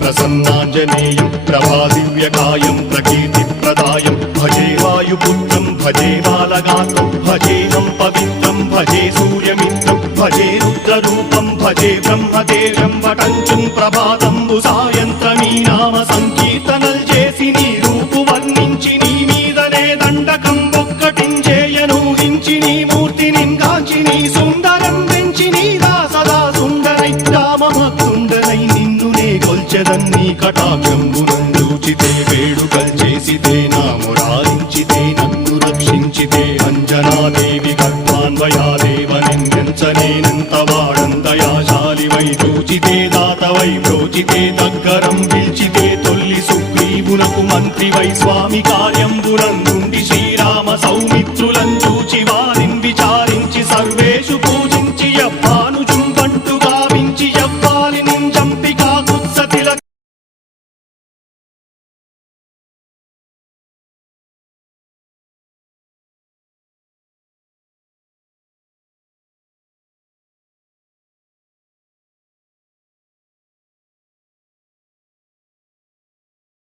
ప్రసన్నాంజనేయం ప్రభాదివ్యకాయం ప్రకీర్తిప్రదాయం భజే వాయుపుత్రం భజే బాలగాత్రం భజేహం పవిత్రం భజే సూర్యమిత్రం భజే రుద్రరూపం భజే బ్రహ్మదేవం వటంచుం ప్రభాతంబు సాయంత్రమీ నామ సంకీర్తనల్ చేసి నీ రూపు వర్ణించి నీ మీదనే దండకం ఒక్కటించేయనూహించి నీ మూర్తిని కాంచి నీ సుందరం పెంచి నీదా సదా సుందరై రామభక్తుండనై నిన్నునే కొల్చెదన్నీ కటాక్షంబునందూచితే వేడుకల్ చేసితే నా మురారించితే నన్ను రక్షించితే అంజనాదేవి గర్భాన్వయాదేవనెంచనేనంత వాడంతయాశాలివై చూచితే దాతవై బ్రోచితే దగ్గరం పిల్చితే తొల్లి సుగ్రీవునకు మంత్రివై స్వామి కార్యంబునందుండి శ్రీరామ సౌమిత్రులం చూచి వారిని విచారించి సర్వే